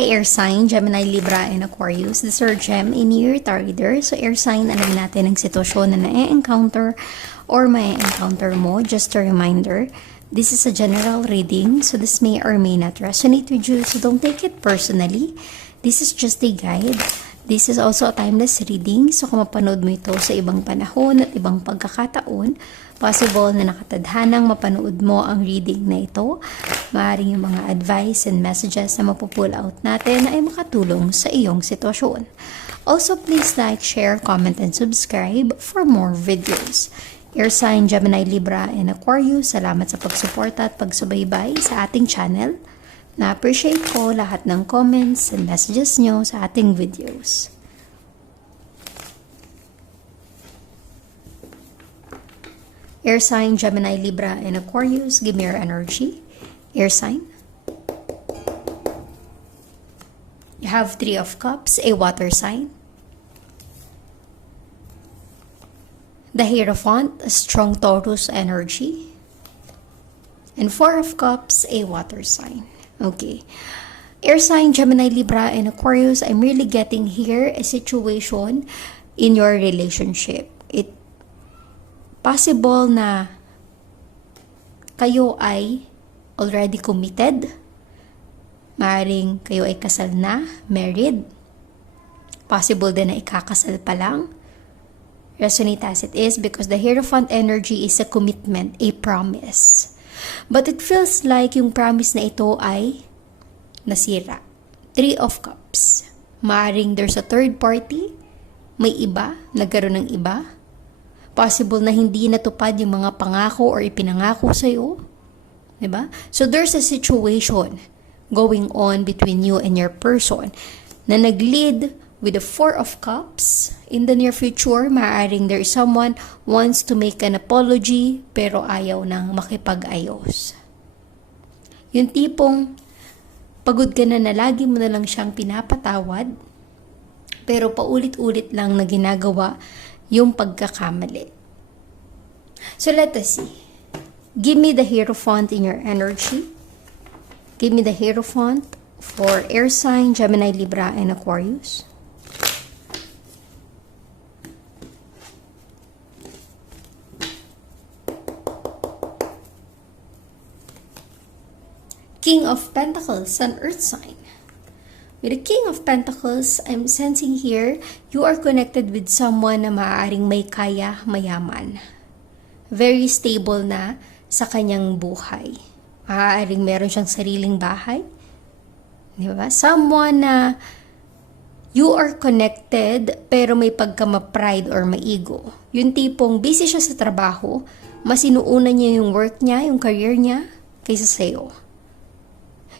Hi air sign, Gemini, Libra, and Aquarius. This is our gem in your reader. So air sign, alam natin ang sitwasyon na na-encounter or may encounter mo. Just a reminder, this is a general reading. So this may or may not resonate with you. So don't take it personally. This is just a guide. This is also a timeless reading. So kung mapanood mo ito sa ibang panahon at ibang pagkakataon, possible na nakatadhanang mapanood mo ang reading na ito. Maaaring yung mga advice and messages na mapupull out natin ay makatulong sa iyong sitwasyon. Also, please like, share, comment, and subscribe for more videos. Air sign, Gemini, Libra, and Aquarius, salamat sa pagsuporta at pagsubaybay sa ating channel. Na-appreciate ko lahat ng comments and messages nyo sa ating videos. Air sign, Gemini, Libra, and Aquarius, give me your energy. Air sign. You have Three of Cups, a water sign. The Hierophant, a strong Taurus energy. And Four of Cups, a water sign. Okay. Air sign, Gemini, Libra, and Aquarius, I'm really getting here a situation in your relationship. It possible na kayo ay already committed. Maaring kayo ay kasal na, married. Possible din na ikakasal pa lang. Resonate as it is because the Hierophant energy is a commitment, a promise. But it feels like yung promise na ito ay nasira. Three of Cups. Maaring there's a third party, may iba, nagkaroon ng iba. Possible na hindi natupad yung mga pangako or ipinangako sa'yo. Diba? So there's a situation going on between you and your person na nag-lead with the Four of Cups. In the near future, maaaring there is someone wants to make an apology pero ayaw nang makipag-ayos. Yung tipong pagod ka na lagi mo na lang siyang pinapatawad pero paulit-ulit lang na ginagawa yung pagkakamali. So let us see. Give me the Hierophant in your energy. Give me the Hierophant for air sign, Gemini, Libra, and Aquarius. King of Pentacles, an earth sign. With the King of Pentacles, I'm sensing here, you are connected with someone na maaaring may kaya, mayaman. Very stable na sa kanyang buhay. Maaaring meron siyang sariling bahay. Di ba? Someone na you are connected pero may pagkama-pride or ma-ego. Yung tipong busy siya sa trabaho, mas inuuna niya yung work niya, yung career niya, kaysa sa'yo.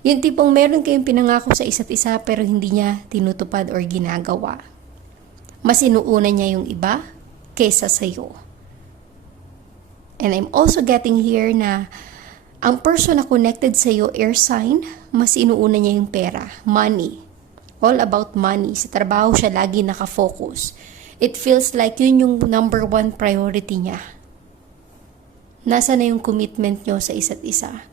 Yung tipong meron kayong pinangako sa isa't isa pero hindi niya tinutupad or ginagawa. Mas inuuna niya yung iba kaysa sa'yo. And I'm also getting here na ang person na connected sa'yo, air sign, mas inuuna niya yung pera, money. All about money. Sa trabaho siya lagi nakafocus. It feels like yun yung number one priority niya. Nasa na yung commitment niyo sa isa't isa?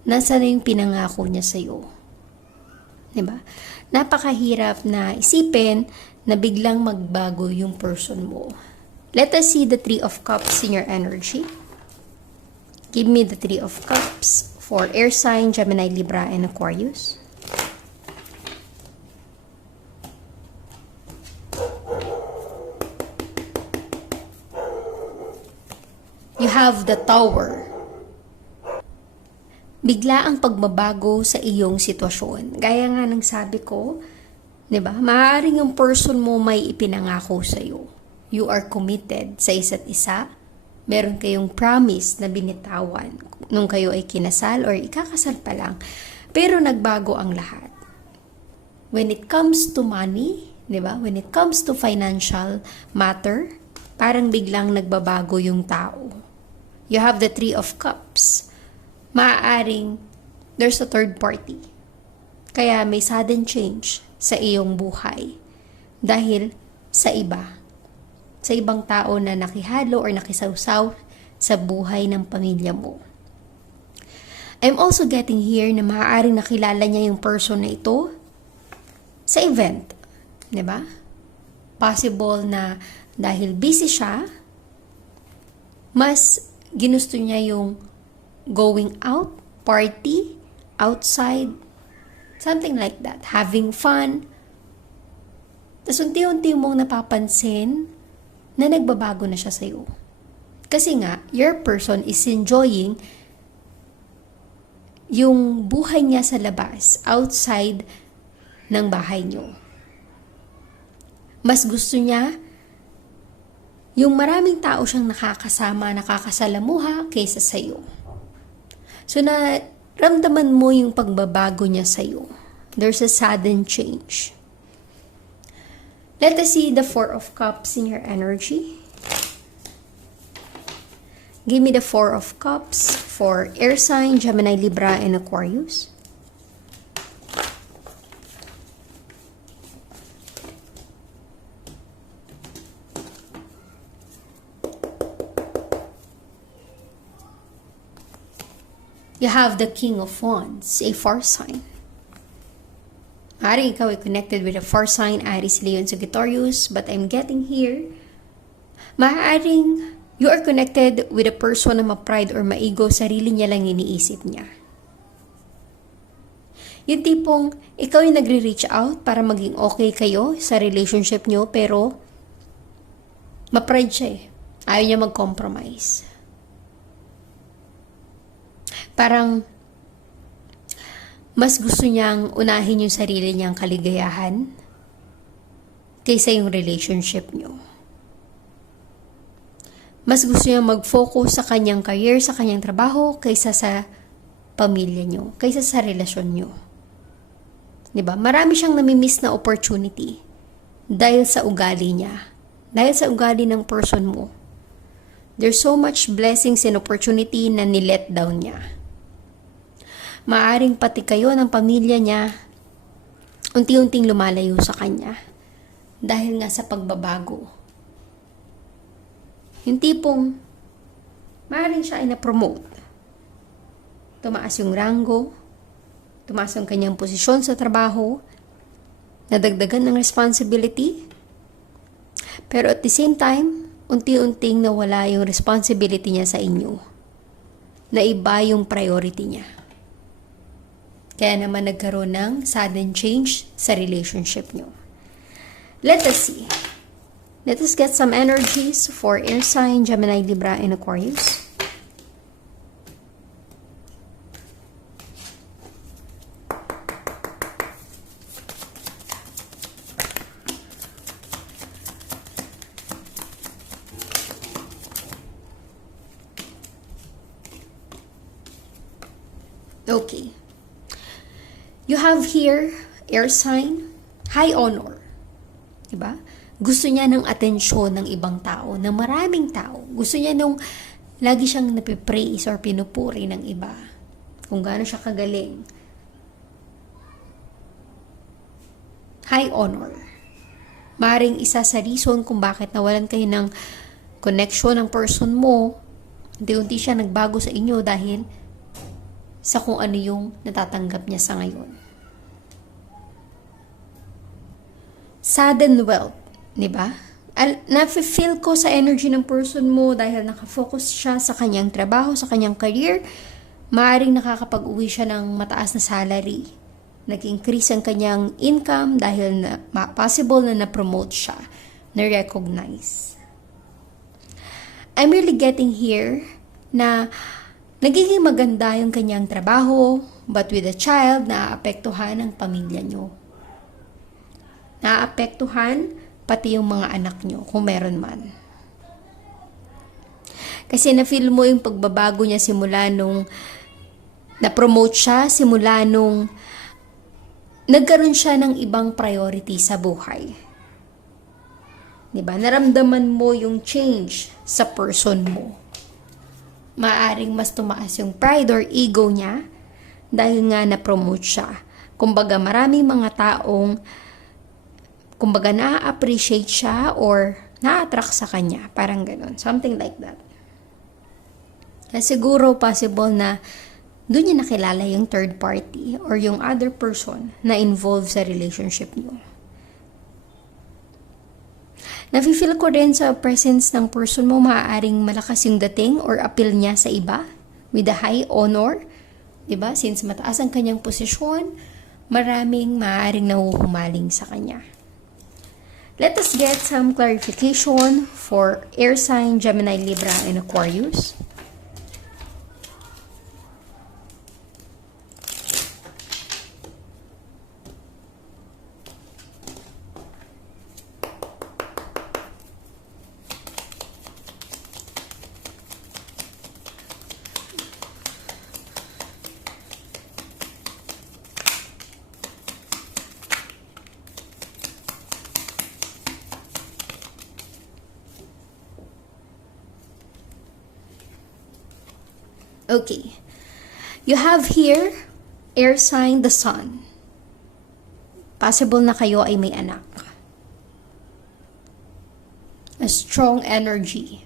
Nasa na yung pinangako niya sa'yo? Diba? Napakahirap na isipin na biglang magbago yung person mo. Let us see the Three of Cups in your energy. Give me the Three of Cups for air sign, Gemini, Libra, and Aquarius. You have the Tower. Bigla ang pagbabago sa iyong sitwasyon. Gaya nga ng sabi ko, 'di ba? Maaaring yung person mo may ipinangako sa iyo. You are committed sa isa't isa. Meron kayong promise na binitawan nung kayo ay kinasal or ikakasal pa lang. Pero nagbago ang lahat. When it comes to money, 'di ba? When it comes to financial matter, parang biglang nagbabago yung tao. You have the Three of Cups. Maaaring there's a third party. Kaya may sudden change sa iyong buhay dahil sa iba. Sa ibang tao na nakihalo or nakisawsaw sa buhay ng pamilya mo. I'm also getting here na maaaring nakilala niya yung person na ito sa event. 'Di ba? Possible na dahil busy siya, mas ginusto niya yung going out, party, outside, something like that. Having fun. Tapos unti-unti mong napapansin na nagbabago na siya sa'yo. Kasi nga, your person is enjoying yung buhay niya sa labas, outside ng bahay niyo. Mas gusto niya yung maraming tao siyang nakakasama, nakakasalamuha kaysa sa'yo. So, ramdaman mo yung pagbabago niya sa'yo. There's a sudden change. Let us see the Four of Cups in your energy. Give me the Four of Cups for air sign, Gemini, Libra, and Aquarius. You have the King of Wands, a fire sign. Maaaring ikaw ay connected with a fire sign, Aries, Leo, and Sagittarius, but I'm getting here. Maaaring you are connected with a person na ma-pride or ma-ego, sarili niya lang iniisip niya. Yung tipong ikaw ay nagre-reach out para maging okay kayo sa relationship nyo, pero ma-pride siya eh. Ayaw niya mag-compromise. Parang mas gusto niyang unahin yung sarili niyang kaligayahan kaysa yung relationship niyo. Mas gusto niyang mag-focus sa kanyang career, sa kanyang trabaho, kaysa sa pamilya niyo, kaysa sa relasyon niyo. 'Di ba? Marami siyang nami-miss na opportunity dahil sa ugali niya, dahil sa ugali ng person mo. There's so much blessings and opportunity na ni-let down niya. Maaring pati kayo ng pamilya niya unti-unting lumalayo sa kanya dahil nga sa pagbabago. Yung tipong maaring siya ay na-promote. Tumaas yung ranggo, tumaas ang kanyang posisyon sa trabaho, nadagdagan ng responsibility, pero at the same time, unti-unting nawala yung responsibility niya sa inyo. Na iba yung priority niya. Kaya naman nagkaroon ng sudden change sa relationship nyo. Let us see. Let us get some energies for air sign, Gemini, Libra, and Aquarius. Okay. You have here, air sign, high honor. Diba? Gusto niya ng atensyon ng ibang tao, ng maraming tao. Gusto niya nung lagi siyang napipraise or pinupuri ng iba. Kung gaano siya kagaling. High honor. Maring isa sa reason kung bakit nawalan kayo ng connection ng person mo, unti-unti siya nagbago sa inyo dahil sa kung ano yung natatanggap niya sa ngayon. Sudden wealth, di ba? Nafe-feel ko sa energy ng person mo dahil nakafocus siya sa kanyang trabaho, sa kanyang career, maaaring nakakapag-uwi siya ng mataas na salary. Nag-increase ang kanyang income dahil possible na na-promote siya, na-recognize. I'm really getting here na nagiging maganda yung kanyang trabaho, but with a child, naaapektuhan ang pamilya nyo. Naaapektuhan pati yung mga anak nyo, kung meron man. Kasi na-feel mo yung pagbabago niya simula nung na-promote siya, simula nung nagkaroon siya ng ibang priority sa buhay. Diba? Naramdaman mo yung change sa person mo. Maaring mas tumaas yung pride or ego niya dahil nga na-promote siya. Kumbaga maraming mga taong na-appreciate siya or na-attract sa kanya. Parang ganun. Something like that. Kaya siguro possible na doon niya nakilala yung third party or yung other person na involved sa relationship niyo. Nafe-feel ko rin sa presence ng person mo, maaaring malakas yung dating or appeal niya sa iba with a high honor. Diba? Since mataas ang kanyang posisyon, maraming maaaring nahuhumaling sa kanya. Let us get some clarification for air sign, Gemini, Libra, and Aquarius. Okay. You have here, air sign, the sun. Possible na kayo ay may anak. A strong energy.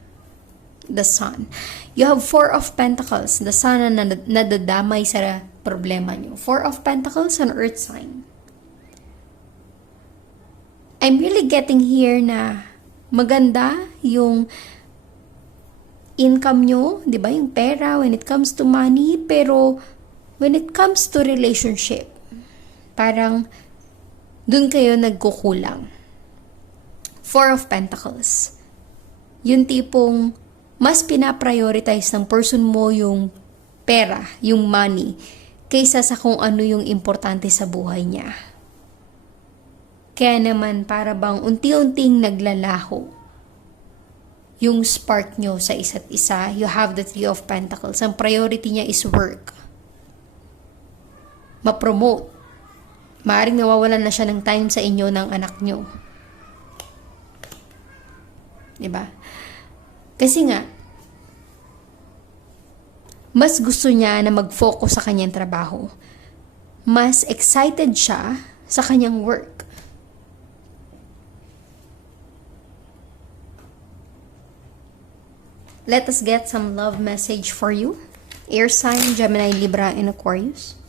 The sun. You have Four of Pentacles. The sun na nadadamay sa problema nyo. Four of Pentacles, an earth sign. I'm really getting here na maganda yung income nyo, di ba? Yung pera when it comes to money, pero when it comes to relationship, parang dun kayo nagkukulang. Four of Pentacles. Yung tipong mas pinaprioritize ng person mo yung pera, yung money, kaysa sa kung ano yung importante sa buhay niya. Kaya naman para bang unti-unting naglalaho yung spark nyo sa isa't isa. You have the Three of Pentacles. Ang priority niya is work. Ma-promote. Maaring nawawalan na siya ng time sa inyo ng anak nyo. Diba? Kasi nga, mas gusto niya na mag-focus sa kanyang trabaho. Mas excited siya sa kanyang work. Let us get some love message for you. Air sign, Gemini, Libra, and Aquarius.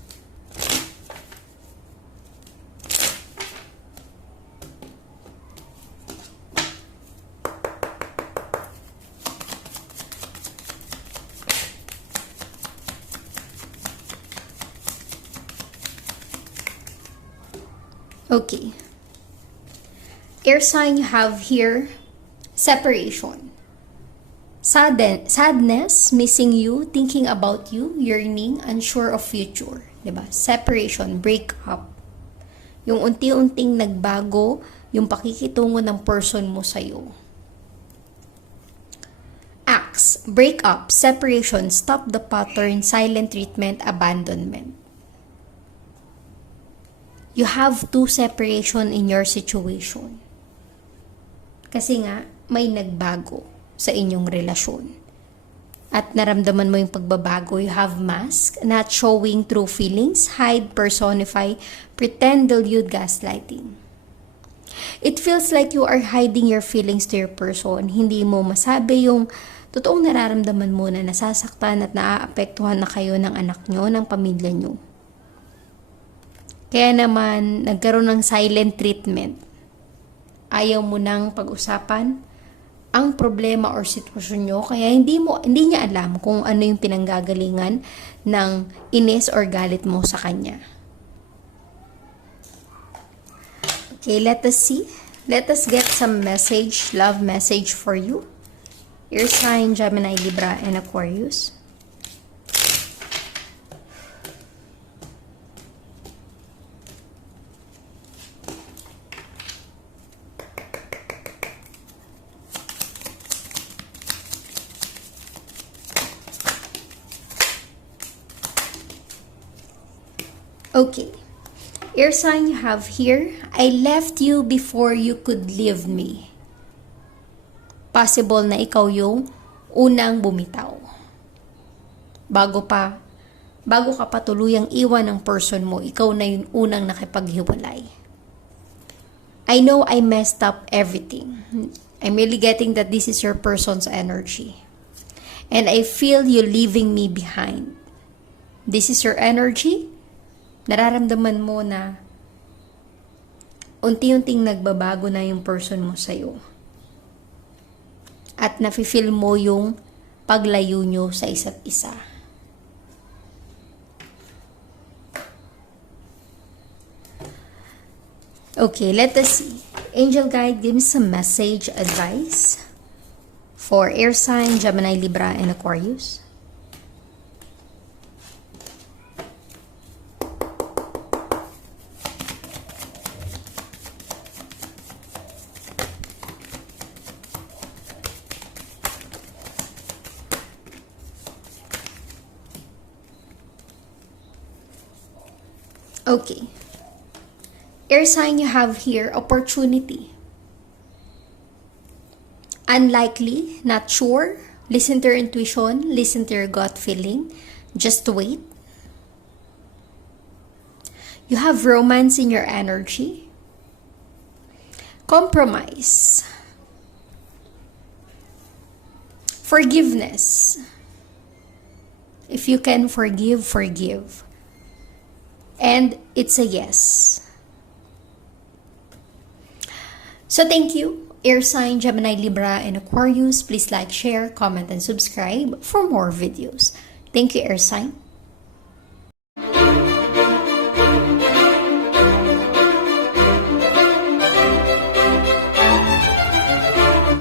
Okay. Air sign, you have here separation. Sadness, missing you, thinking about you, yearning, unsure of future. Diba? Separation, break up. Yung unti-unting nagbago, yung pakikitungo ng person mo sa'yo. Acts, break up, separation, stop the pattern, silent treatment, abandonment. You have two separation in your situation. Kasi nga, may nagbago sa inyong relasyon. At naramdaman mo yung pagbabago. You have mask, not showing true feelings, hide, personify, pretend, delude, gaslighting. It feels like you are hiding your feelings to your person. Hindi mo masabi yung totoong nararamdaman mo na nasasaktan at naaapektuhan na kayo ng anak nyo, ng pamilya nyo. Kaya naman, nagkaroon ng silent treatment. Ayaw mo nang pag-usapan ang problema or sitwasyon nyo, kaya hindi niya alam kung ano yung pinanggagalingan ng inis or galit mo sa kanya. Okay, let us see. Let us get some message, love message for you. Your sign, Gemini, Libra, and Aquarius. Okay. Air sign you have here, I left you before you could leave me. Possible na ikaw yung unang bumitaw. Bago ka pa tuluyang iwan ng person mo, ikaw na yung unang nakipaghiwalay. I know I messed up everything. I'm really getting that this is your person's energy. And I feel you leaving me behind. This is your energy. Nararamdaman mo na unti-unting nagbabago na yung person mo sa'yo. At nafe-feel mo yung paglayo nyo sa isa't isa. Okay, let us see. Angel guide, give me some message, advice for air sign, Gemini, Libra, and Aquarius. Okay. Air sign, you have here opportunity. Unlikely, not sure. Listen to your intuition, listen to your gut feeling. Just wait. You have romance in your energy. Compromise. Forgiveness. If you can forgive, forgive. And it's a yes. So thank you, air sign, Gemini, Libra, and Aquarius. Please like, share, comment, and subscribe for more videos. Thank you, air sign.